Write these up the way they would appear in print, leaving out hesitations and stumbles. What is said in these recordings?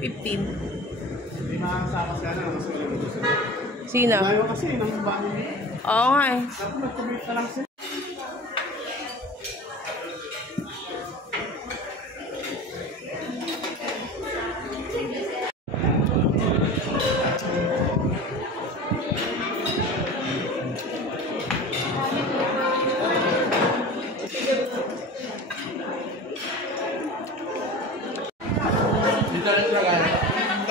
15. Hindi makakasama siya na. Sino? Ayaw kasi ng bahay. Oo nga eh. Dapat mag-commit na lang siya.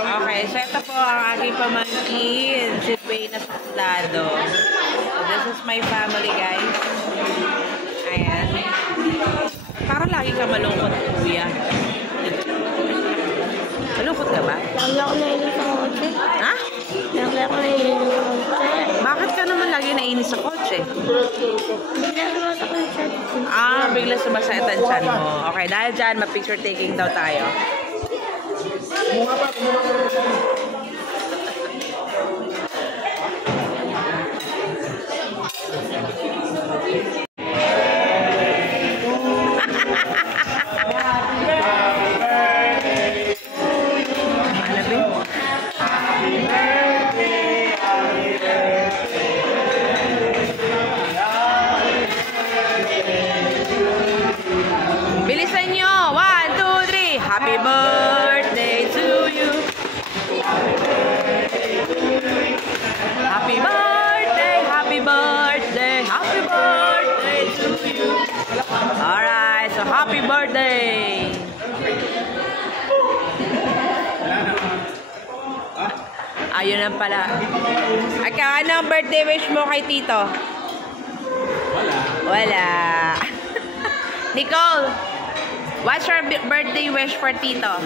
Okay, so ito po ang aking pamangkin, si Dwayne Suplado. So this is my family, guys. Ayan. Parang lagi ka malungkot, kuya. Malungkot ka ba? Lagi ako nainis sa kotse. Ha? Lagi ako nainis sa kotse. Bakit ka naman lagi nainis sa kotse? Bigla sumasakit ang chat ko. Ah, bigla sumasakit ang tiyan mo. Okay, dahil dyan, ma-picture taking daw tayo. Bunga pa. Bilisan nyo! 1, 2, 3! Happy birthday to you! Happy birthday! Happy birthday! Happy birthday to you! Alright, so happy birthday! Ayun lang pala. Ano ang birthday wish mo kay Tito? Wala. Nicole, what's your birthday wish for Tito?